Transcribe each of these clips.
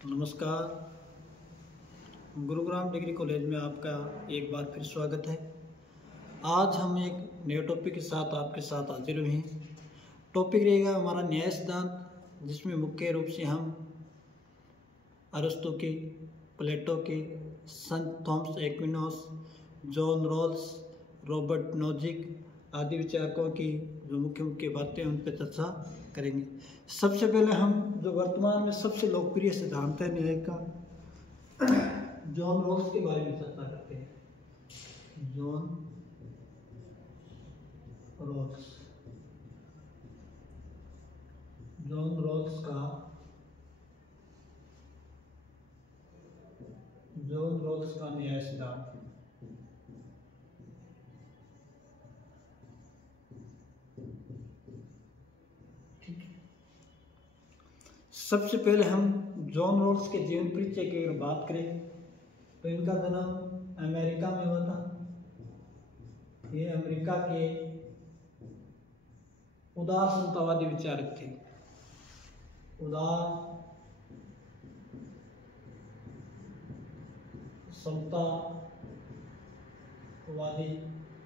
नमस्कार। Gurugram degree college में आपका एक बार फिर स्वागत है। आज हम एक नए टॉपिक के साथ आपके साथ हाजिर हुए हैं। टॉपिक रहेगा हमारा न्याय सिद्धांत, जिसमें मुख्य रूप से हम अरस्तु की, प्लेटो की, संत Thomas Aquinas, John Rawls, Robert Nozick आदि विचारकों की जो मुख्य मुख्य बातें उन पर चर्चा करेंगे। सबसे पहले हम जो वर्तमान में सबसे लोकप्रिय सिद्धांत है न्याय का, जॉन रॉल्स के बारे में चर्चा करते हैं। जॉन रॉल्स का न्याय सिद्धांत। सबसे पहले हम जॉन रॉल्स के जीवन परिचय की अगर बात करें तो इनका जन्म अमेरिका में हुआ था। ये अमेरिका के उदार समतावादी विचारक थे। उदार समतावादी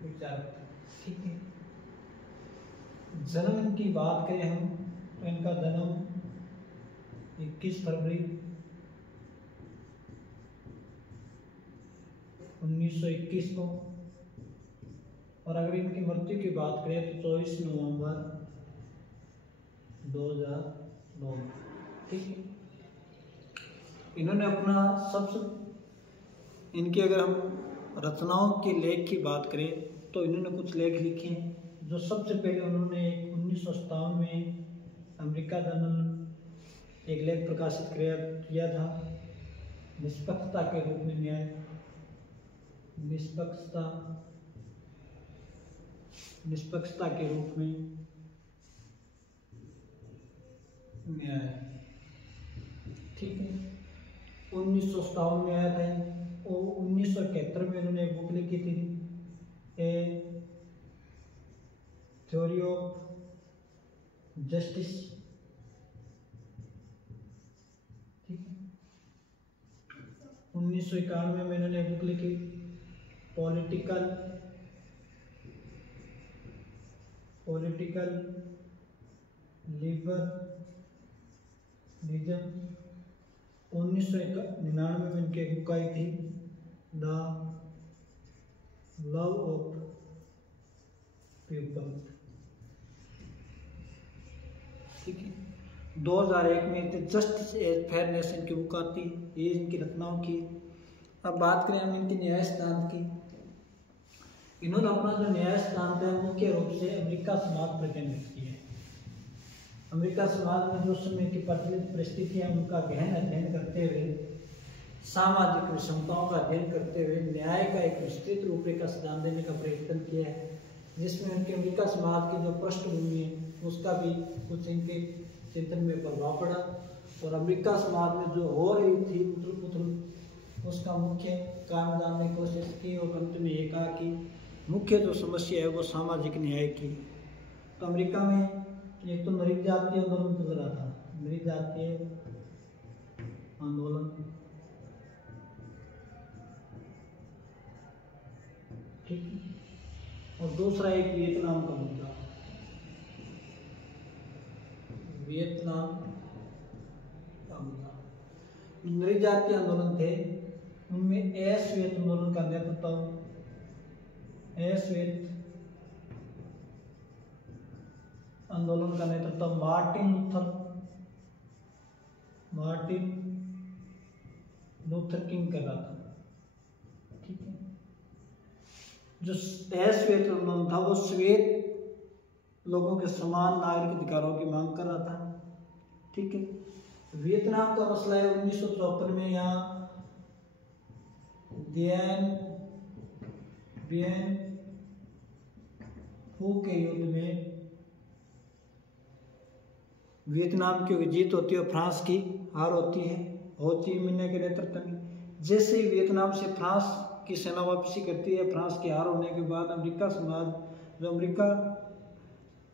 विचारक थे। ठीक है। जन्म इनकी बात करें हम तो इनका जन्म 21 फरवरी 1921 को, और अगर इनकी मृत्यु की बात करें तो 24 नवंबर 2009। ठीक है। इन्होंने अपना इनकी अगर हम रचनाओं के लेख की बात करें तो इन्होंने कुछ लेख लिखे हैं। जो सबसे पहले उन्होंने 1957 में अमेरिका जर्नल एक लेख प्रकाशित किया था, निष्पक्षता के रूप में न्याय। निष्पक्षता के रूप में न्याय। ठीक है। 1957 में आया था और 1971 में उन्होंने एक बुक लिखी थी, ए थ्योरी ऑफ जस्टिस। ठीक है। 1991 में इन्होंने बुक लिखी, पॉलिटिकल लिबरलिज्म। 1999 में इनकी बुक आई थी, द लव ऑफ पीपल। ठीक है। 2001 में जस्टिस एज फेयरनेस इनकी बुक आती है। ये इनकी रचनाओं की। अब बात करें हम इनके न्याय सिद्धांत की। इन्होंने अपना जो न्याय सिद्धांत है मुख्य रूप से अमेरिका समाज पर केंद्रित किया है। अमेरिका समाज में जो समय की प्रचलित परिस्थितियां उनका गहन अध्ययन करते हुए, सामाजिक विषमताओं का अध्ययन करते हुए न्याय का एक विस्तृत रूपरेखा सिद्धांत देने का प्रयत्न किया है, जिसमें उनके अमेरिका समाज की जो पृष्ठभूमि है उसका भी कुछ इनके चिंतन में प्रभाव पड़ा, और अमेरिका समाज में जो हो रही थी उथल पुथल उसका मुख्य कारण जानने की कोशिश की, और अंत में ये कहा कि मुख्य जो समस्या है वो सामाजिक न्याय की। तो अमेरिका में एक तो नरीक जातीय आंदोलन चल रहा था, नरीक जातीय आंदोलन। ठीक है। और दूसरा एक वियतनाम का मुद्दा, वियतनाम का मुद्दा। नरीक जातीय आंदोलन थे, उनमें अश्वेत आंदोलन का नेतृत्व मार्टिन लूथर किंग कर रहा था। ठीक है। जो श्वेत आंदोलन था वो श्वेत लोगों के समान नागरिक अधिकारों की मांग कर रहा था। ठीक है। वियतनाम का मसला है 1954 में यहाँ बियन फू के युद्ध में वियतनाम की जीत होती है और फ्रांस की हार होती है, हो ची मिन्ह के नेतृत्व में। जैसे ही वियतनाम से फ्रांस की सेना वापसी करती है, फ्रांस की हार होने के बाद अमेरिका समाज जो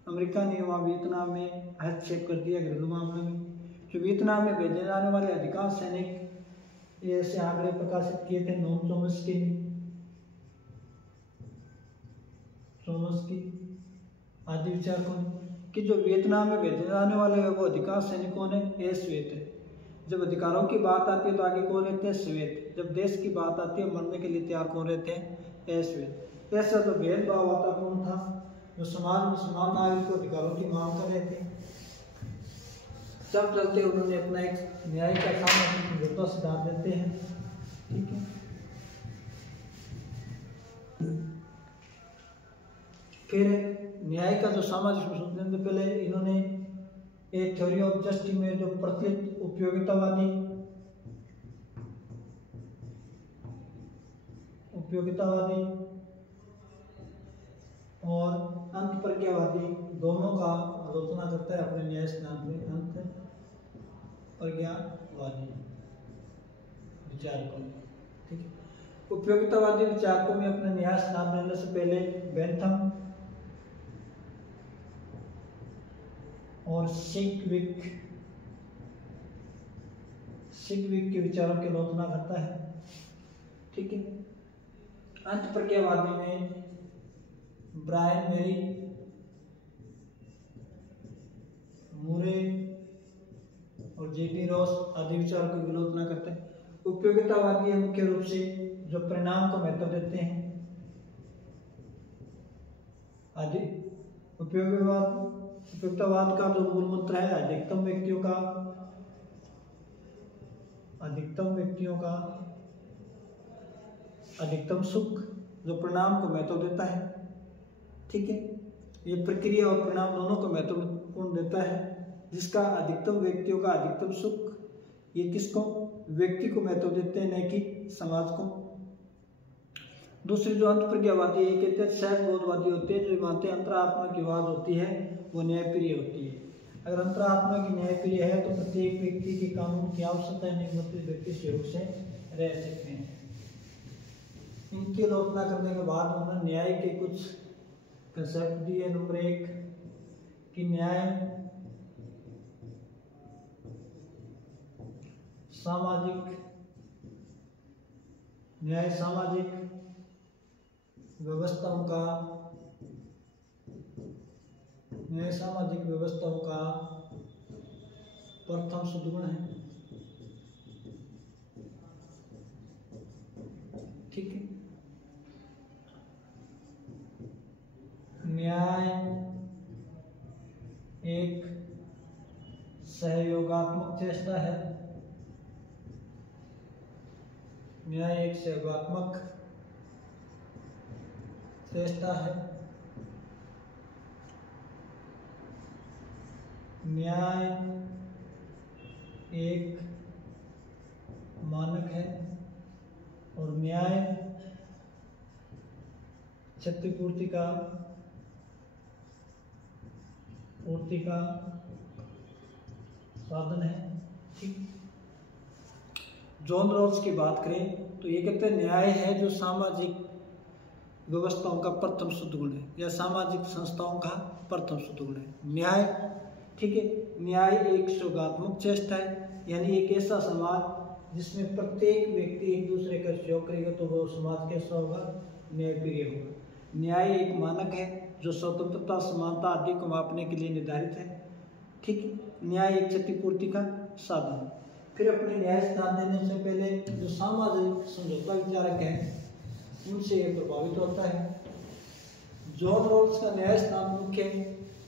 अमेरिका ने वहाँ वियतनाम में हस्तक्षेप कर दिया घरेलू मामले में। जो वियतनाम में भेजे जाने वाले अधिकांश सैनिक ऐसे आंकड़े प्रकाशित किए थे नोम चोम्स्की आदि विचारकों ने कि जो वियतनाम में भेजे जाने वाले वो अधिकांश सैनिकों ने श्वेत है। जब अधिकारों की बात आती है तो आगे कौन रहते हैं? श्वेत। जब देश की बात आती है मरने के लिए तैयार कौन रहते हैं? श्वेत। ऐसा तो भेदभाव वातावरण था जो समाज में समान नागरिक को अधिकारों की मांग कर रहे थे। जब चलते उन्होंने अपना एक न्याय का सामाजिक समझौता सिद्धांत देते हैं। ठीक है, फिर न्याय का जो सामाजिक समझौता से पहले इन्होंने एक थ्योरी ऑफ जस्टिस में जो प्रचलित उपयोगितावादी और अंतप्रज्ञावादी दोनों का आलोचना करता है अपने न्याय सिद्धांत में। अंतप्रज्ञावादी विचारकों, ठीक है, उपयोगितावादी विचारकों में अपने न्याय सिद्धांत देने से पहले बेंथम और सिकविक के विचारों की आलोचना करता है। ठीक है, अंतप्रज्ञावादी में ब्रायन मेरी, मुरे और जेपी रॉस आदि विचारों की आलोचना करते हैं। उपयोगितावादी मुख्य रूप से जो परिणाम को महत्व देते हैं। आदि उपयोगितावाद का जो मूल मंत्र है अधिकतम व्यक्तियों का अधिकतम सुख, जो परिणाम को महत्व देता है। ठीक है, ये प्रक्रिया और परिणाम दोनों को महत्वपूर्ण देता है, जिसका अधिकतम व्यक्तियों का अधिकतम सुख, ये किसको? व्यक्ति को महत्व देते हैं, न कि समाज को। दूसरी जो अंतप्रज्ञावादी है कहते हैं सहजबोधवादी होते हैं, जो मानते हैं अंतरात्मा की आवाज होती है वो न्यायप्रिय होती है। अगर अंतरात्मा की न्यायप्रिय है तो प्रत्येक व्यक्ति के कानून की आवश्यकता नहीं होती, व्यक्ति सहयोग से रह सकते हैं। इनकी आलोचना करने के बाद उन्होंने न्याय के कुछ कंसेप्ट दिए। नंबर 1 कि न्याय सामाजिक व्यवस्थाओं का प्रथम सद्गुण है। ठीक है, न्याय एक सहयोगात्मक चेष्टा है। न्याय एक सहयोगात्मक चेष्टा है। न्याय एक मानक है और न्याय क्षतिपूर्ति का साधन है। ठीक, जॉन रॉल्स की बात करें तो ये कहते हैं न्याय है जो सामाजिक व्यवस्थाओं का प्रथम सद्गुण है, या सामाजिक संस्थाओं का प्रथम सद्गुण है न्याय। ठीक है, न्याय एक सहयोगात्मक चेष्टा है, यानी एक ऐसा समाज जिसमें प्रत्येक व्यक्ति एक दूसरे का सहयोग करेगा तो वो समाज कैसा होगा? न्यायप्रिय होगा। न्याय एक मानक है जो स्वतंत्रता, समानता आदि को मापने के लिए निर्धारित है। ठीक है, न्याय एक क्षतिपूर्ति का साधन है। फिर अपने न्याय सिद्धांत देने से पहले जो सामाजिक समझौता विचारक है उनसे ये प्रभावित होता है। जॉन रॉल्स का न्याय सिद्धांत मुख्य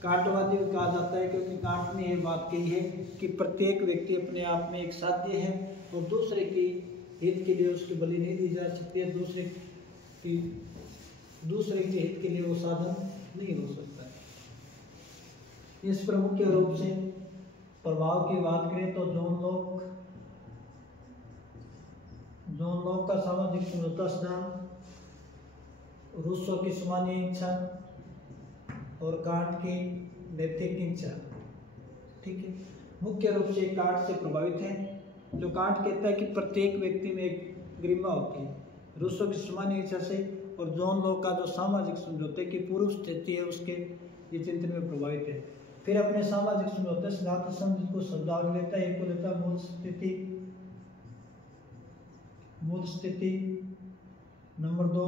कांटवादी कहा जाता है, क्योंकि कांट ने यह बात कही है कि प्रत्येक व्यक्ति अपने आप में एक साध्य है और दूसरे की हित के लिए उसकी बलि नहीं दी जा सकती है, दूसरे के हित के लिए वो साधन नहीं हो सकता है। इस पर मुख्य रूप से प्रभाव की बात करें तो जॉन लॉक का सामाजिक समझौता सिद्धांत, रूसो की सामान्य इच्छा और कांट की नैतिक इच्छा। ठीक है, मुख्य रूप से कांट से प्रभावित है, जो कांट कहता है कि प्रत्येक व्यक्ति में एक गरिमा होती है, रूसो की सामान्य इच्छा से, और जॉन लॉक का जो सामाजिक समझौते की पूर्व स्थिति है उसके ये चिंतन में प्रभावित है। फिर अपने सामाजिक समझौते सिद्धांत समझ को शब्दावली लेता है। एक को लेता है मूल स्थिति। नंबर 2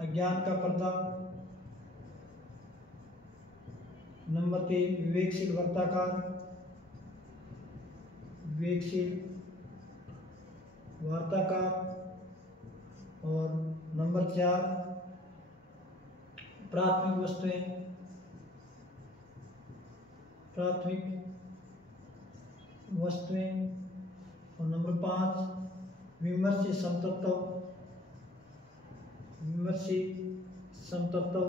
अज्ञान का पर्दा। नंबर 3 विवेकशील वार्ताकार, और नंबर 4 प्राथमिक वस्तुएं, और नंबर 5 विमर्शी समतत्व,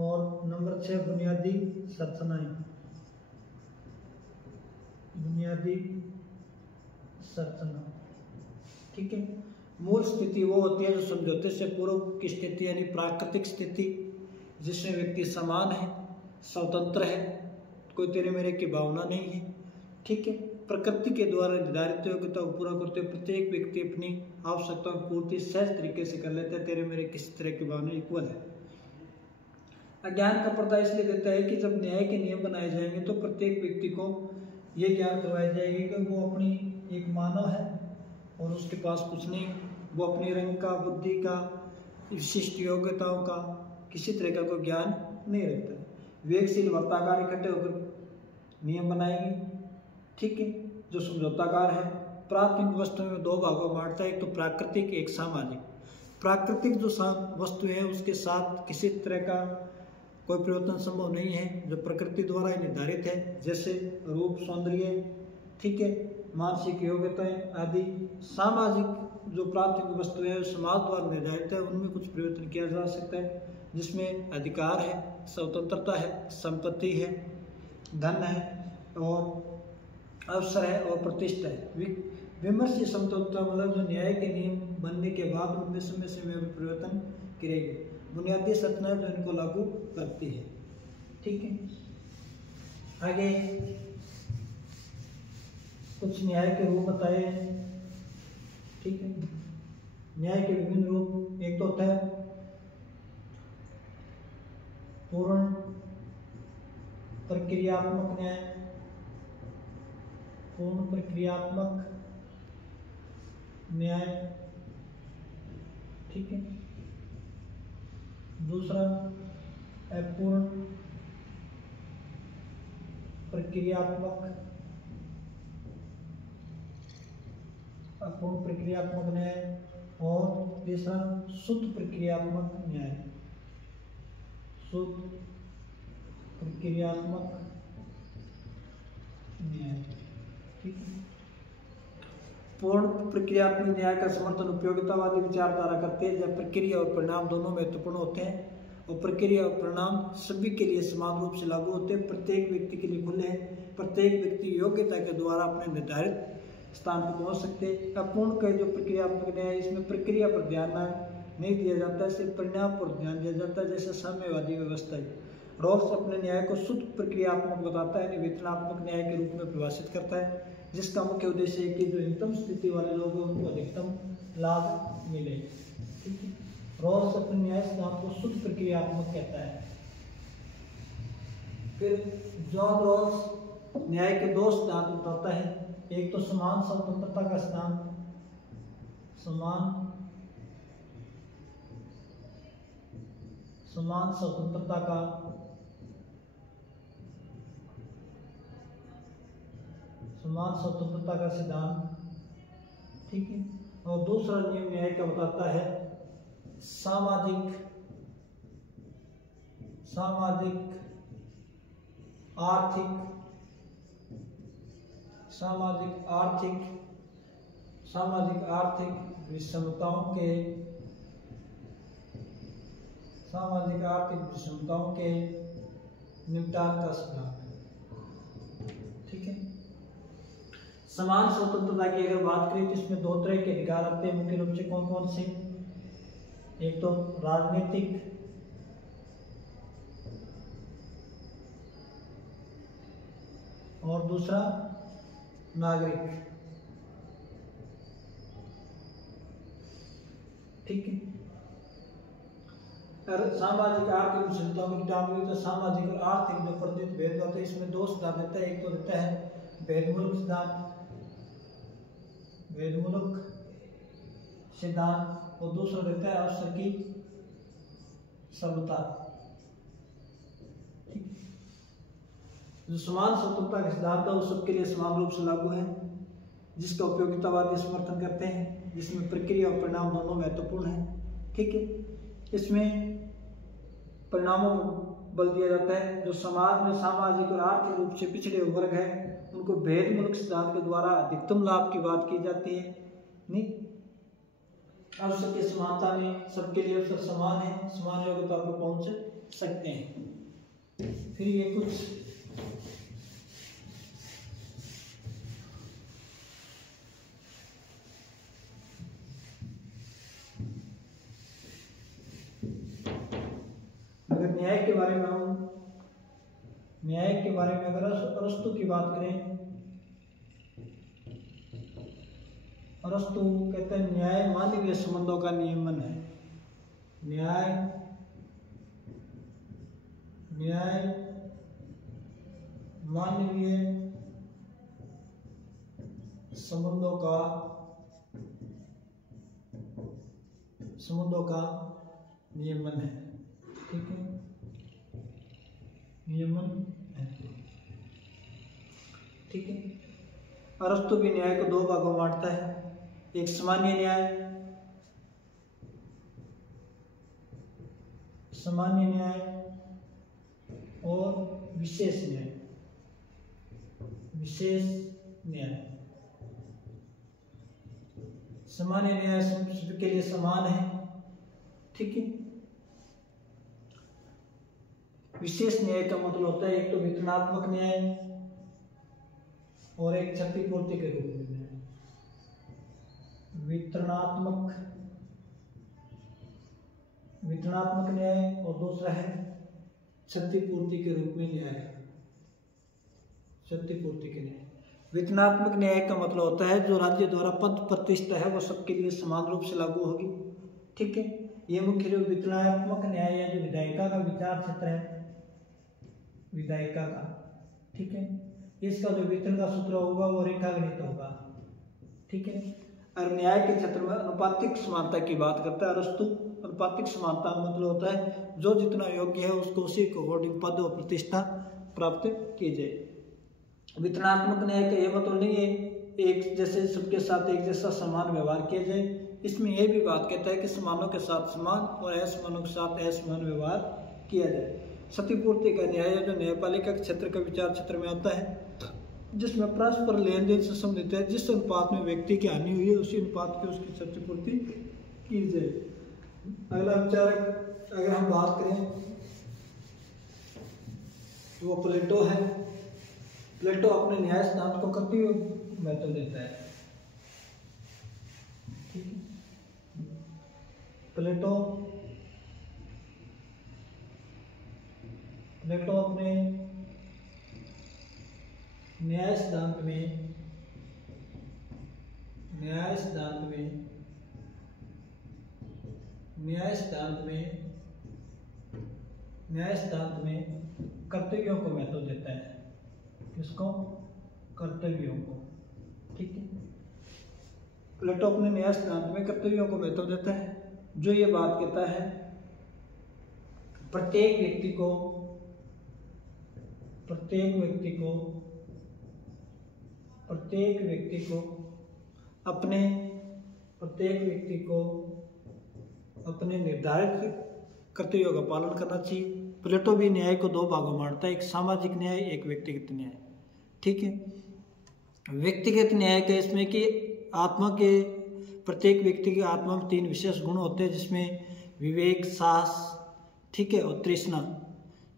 और नंबर 6 बुनियादी संरचना। ठीक है। मूल स्थिति वो होती है जो समझौते से पूर्व की स्थिति यानी प्राकृतिक स्थिति, जिसमें व्यक्ति समान है, स्वतंत्र है, कोई तेरे मेरे की भावना नहीं है। ठीक है। प्रकृति के द्वारा निर्धारित योग्यता को पूरा करते हुए प्रत्येक व्यक्ति अपनी आवश्यकताओं की पूर्ति सहज तरीके से कर लेता है, तेरे मेरे किसी तरह की भावना इक्वल है। अज्ञान का पर्दा इसलिए देता है कि जब न्याय के नियम बनाए जाएंगे तो प्रत्येक व्यक्ति को ये ज्ञान करवाया जाएगी कि वो अपनी एक मानव है और उसके पास कुछ नहीं, वो अपने रंग का, बुद्धि का, विशिष्ट योग्यताओं का किसी तरह का कोई ज्ञान नहीं रखता है। विवेकशील वार्ताकार इकट्ठे होकर नियम बनाएंगे। ठीक है। जो समझौताकार है प्राथमिक वस्तुओं में 2 भागों में बांटता है, एक तो प्राकृतिक, एक सामाजिक। प्राकृतिक जो वस्तु है उसके साथ किसी तरह का कोई परिवर्तन संभव नहीं है, जो प्रकृति द्वारा ही निर्धारित है, जैसे रूप, सौंदर्य, ठीक है, मानसिक योग्यताएं आदि। सामाजिक जो प्राथमिक वस्तु है समाज द्वारा निर्धारित है, उनमें कुछ परिवर्तन किया जा सकता है, जिसमें अधिकार है, स्वतंत्रता है, संपत्ति है, धन है और अवसर है और प्रतिष्ठा है। विमर्शी समतत्वता मतलब जो न्याय के नियम बनने के बाद उनमें समय में परिवर्तन करेगी। बुनियादी संरचना जो इनको लागू करती है। ठीक है। आगे कुछ न्याय के रूप बताए हैं। ठीक है। न्याय के विभिन्न रूप, एक तो होता है पूर्ण प्रक्रियात्मक न्याय, पूर्ण प्रक्रियात्मक न्याय। ठीक है। दूसरा अपूर्ण प्रक्रियात्मक न्याय, और तीसरा शुद्ध प्रक्रियात्मक न्याय, शुद्ध प्रक्रियात्मक न्याय। ठीक है। पूर्ण प्रक्रियात्मक न्याय का समर्थन उपयोगितावादी विचारधारा करते हैं, जब प्रक्रिया और परिणाम दोनों महत्वपूर्ण होते हैं और प्रक्रिया और परिणाम सभी के लिए समान रूप से लागू होते हैं, प्रत्येक व्यक्ति के लिए खुले हैं, प्रत्येक व्यक्ति योग्यता के द्वारा अपने निर्धारित स्थान पर पहुंच सकते हैं। अपूर्ण का जो प्रक्रियात्मक न्याय, इसमें प्रक्रिया पर ध्यान नहीं दिया जाता है, सिर्फ परिणाम पर ध्यान दिया जाता है, जैसे साम्यवादी व्यवस्था है। रॉल्स अपने न्याय को शुद्ध प्रक्रियात्मक बताता है, विवेचनात्मक न्याय के रूप में परिभाषित करता है, जिसका मुख्य उद्देश्य है कि जो न्यूनतम स्थिति वाले लोग हैं उनको अधिकतम लाभ मिले। ठीक है। रॉल्स अपने न्याय सिद्धांत को शुद्ध प्रक्रियात्मक कहता है। फिर जॉन रॉल्स न्याय के 2 सिद्धांत बताता है, एक तो समान स्वतंत्रता का सिद्धांत, समान स्वतंत्रता का सिद्धांत। ठीक है। और दूसरा नियम न्याय का बताता है सामाजिक आर्थिक विषमताओं के निपटान का सिद्धांत। ठीक है। समान स्वतंत्रता की अगर बात करें तो इसमें 2 तरह के अधिकार आते हैं, मुख्य रूप से कौन कौन से? एक तो राजनीतिक और दूसरा नागरिक। ठीक है। और सामाजिक आर्थिक विषमताओं की निदान तो सामाजिक और आर्थिक जो प्रतिनिधित्व भेद होते हैं इसमें दो सिद्धांत देता है। एक तो देता है भेदमूलक सिद्धांत, भेदमूलक सिद्धांत, और दूसरा देता है अवसर की समता। जो समान स्वतंत्रता का सिद्धांत है वो सबके लिए समान रूप से लागू है, जिसका उपयोगितावादी समर्थन करते हैं, जिसमें प्रक्रिया और परिणाम दोनों महत्वपूर्ण हैं। ठीक है, इसमें परिणामों को बल दिया जाता है। जो समाज में सामाजिक और आर्थिक रूप से पिछड़े वर्ग है उनको भेदमूलक सिद्धांत के द्वारा अधिकतम लाभ की बात की जाती है। नहीं, अवसर की समानता में सबके लिए अवसर समान है, समान योग्यता पर पहुंच सकते हैं। फिर ये कुछ अगर न्याय के बारे में अगर अरस्तु की बात करें, अरस्तु कहते हैं न्याय मानवीय संबंधों का नियमन है। न्याय मानवीय संबंधों का नियमन है। ठीक है, नियमन है। ठीक है, अरस्तु भी न्याय को दो भागों में बांटता है, एक सामान्य न्याय और विशेष न्याय। सामान्य न्याय सबके लिए समान है। ठीक है, विशेष न्याय का मतलब होता है एक तो वितरणात्मक न्याय और एक क्षतिपूर्ति के रूप में न्याय। वितरणात्मक न्याय और दूसरा है क्षतिपूर्ति के रूप में न्याय। क्षतिपूर्ति के न्याय, वितरणात्मक न्याय का मतलब होता है जो राज्य द्वारा पद प्रतिष्ठा है वो सबके लिए समान रूप से लागू होगी। ठीक है, ये मुख्य रूप वितरणात्मक न्याय है जो विधायिका का विचार क्षेत्र है, विधायिका का। ठीक है, इसका जो वितरण का सूत्र होगा वो रेखागणित होगा। ठीक है, और न्याय के क्षेत्र में अनुपातिक समानता की बात करता है अरस्तु। अनुपातिक समानता मतलब होता है जो जितना योग्य है उसको उसी को अकॉर्डिंग पद और प्रतिष्ठा प्राप्त की जाए। वितरणात्मक न्याय का ये मतलब नहीं है एक जैसे सबके साथ एक जैसा समान व्यवहार किया जाए। इसमें यह भी बात कहता है कि समानों के साथ समान और असमानों के साथ असमान व्यवहार किया जाए। क्षतिपूर्ति का न्याय जो न्यायपालिका क्षेत्र का विचार क्षेत्र में आता है, जिसमें परस्पर लेन देन से संबंधित है। जिस अनुपात में व्यक्ति की हानि हुई है उसी अनुपात की उसकी क्षतिपूर्ति की जाए। अगला विचार अगर हम बात करें तो वो प्लेटो है। प्लेटो अपने न्याय सिद्धांत को कर्तव्य महत्व देता है। ठीक है, प्लेटो अपने न्याय सिद्धांत में कर्तव्यों को महत्व देता है। किसको? कर्तव्यों को। ठीक है, प्लेटो अपने न्याय सिद्धांत में कर्तव्यों को महत्व देता है, जो ये बात कहता है प्रत्येक व्यक्ति को अपने निर्धारित कर्तव्यों का पालन करना चाहिए। प्लेटो भी न्याय को दो भागों में बांटता है, एक सामाजिक न्याय, एक व्यक्तिगत न्याय। ठीक है, व्यक्तिगत न्याय का इसमें कि प्रत्येक व्यक्ति की आत्मा में 3 विशेष गुण होते हैं, जिसमें विवेक, साहस, ठीक है, और तृष्णा।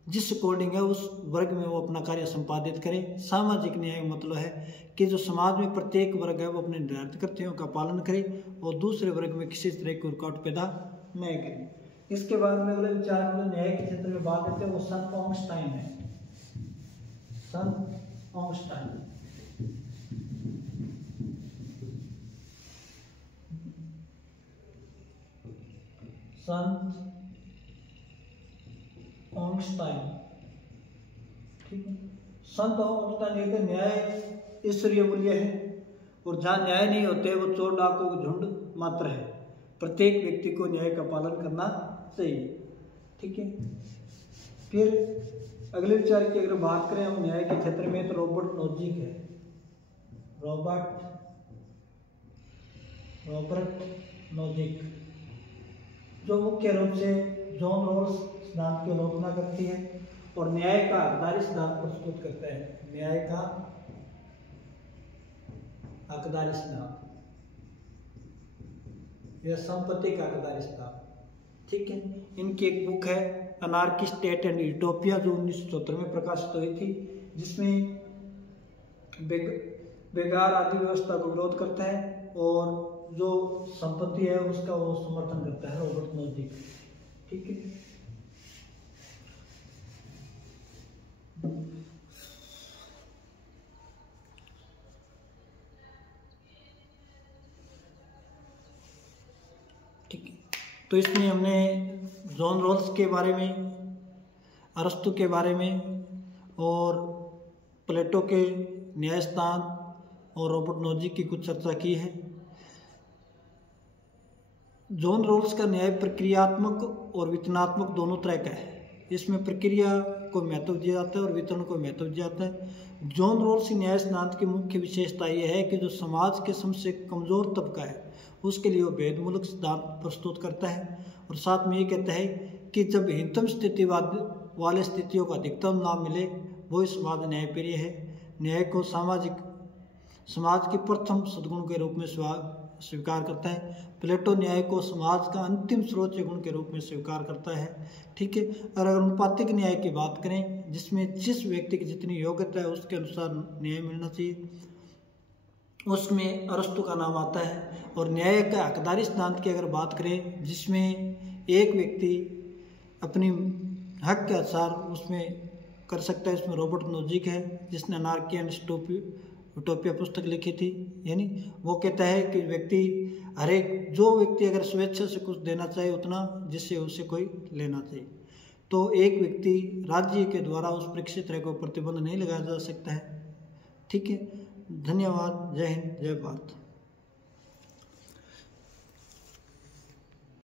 जिस अकॉर्डिंग है उस वर्ग में वो अपना कार्य संपादित करे। सामाजिक न्याय मतलब है कि जो समाज में प्रत्येक वर्ग है वो अपने निर्धारित कर्तव्यों का पालन करे और दूसरे वर्ग में किसी तरह की रुकावट पैदा न करे। इसके बाद में अगले विचार में न्याय के क्षेत्र में बात करते हैं वो सन ऑगस्टाइन है। सन ऑगस्टाइन, ठीक है। संत ऑगस्टाइन कहते हैं न्याय ईश्वरीय मूल्य है और जहाँ न्याय नहीं होते वो चोर डाकुओं का झुंड मात्र है। प्रत्येक व्यक्ति को न्याय का पालन करना चाहिए, ठीक है। फिर अगले विचार की अगर बात करें हम न्याय के क्षेत्र में, तो रॉबर्ट नोजिक है। रॉबर्ट नोजिक, जो मुख्य रूप से जॉन रॉल्स सिद्धांत की आलोचना करती है और न्याय का हकदारी सिद्धांत प्रस्तुत करता है। न्याय का हकदारी सिद्धांत या संपत्ति का हकदारी सिद्धांत, ठीक है। इनकी एक बुक है अनार्की स्टेट एंड यूटोपिया, जो 1974 में प्रकाशित हुई थी, जिसमें बेगार आदि व्यवस्था को विरोध करता है और जो संपत्ति है उसका वो समर्थन करता है, रॉबर्ट नोजिक, ठीक है। ठीक है, तो इसमें हमने जॉन रॉल्स के बारे में, अरस्तु के बारे में और प्लेटो के न्याय सिद्धांत और रॉबर्ट नोजिक की कुछ चर्चा की है। जॉन रॉल्स का न्याय प्रक्रियात्मक और वितरणात्मक दोनों तरह का है। इसमें प्रक्रिया को महत्व दिया जाता है और वितरण को महत्व दिया जाता है। जॉन रॉल्स के न्याय सिद्धांत की मुख्य विशेषता यह है कि जो समाज के सबसे कमजोर तबका है उसके लिए वो भेदमूलक सिद्धांत प्रस्तुत करता है और साथ में ये कहता है कि जब हितम स्थिति वाले स्थितियों का अधिकतम लाभ मिले वो समाज न्यायप्रिय है। न्याय को समाज की प्रथम सद्गुण के रूप में स्वीकार करता है। प्लेटो न्याय को समाज का अंतिम सर्वोच्च गुण के रूप में स्वीकार करता है, ठीक है। और अगर अनुपातिक न्याय की बात करें, जिसमें जिस व्यक्ति की जितनी योग्यता है उसके अनुसार न्याय मिलना चाहिए, उसमें अरस्तु का नाम आता है। और न्याय का हकदारी सिद्धांत की अगर बात करें, जिसमें एक व्यक्ति अपनी हक के अनुसार उसमें कर सकता है, इसमें रॉबर्ट नोजिक है, जिसने अनार्की एंड यूटोपिया पुस्तक लिखी थी। यानी वो कहता है कि जो व्यक्ति अगर स्वेच्छा से कुछ देना चाहे उतना, जिससे उसे कोई लेना चाहिए, तो एक व्यक्ति राज्य के द्वारा उस परीक्षित तरह को प्रतिबंध नहीं लगाया जा सकता है, ठीक है। धन्यवाद। जय हिंद, जय भारत।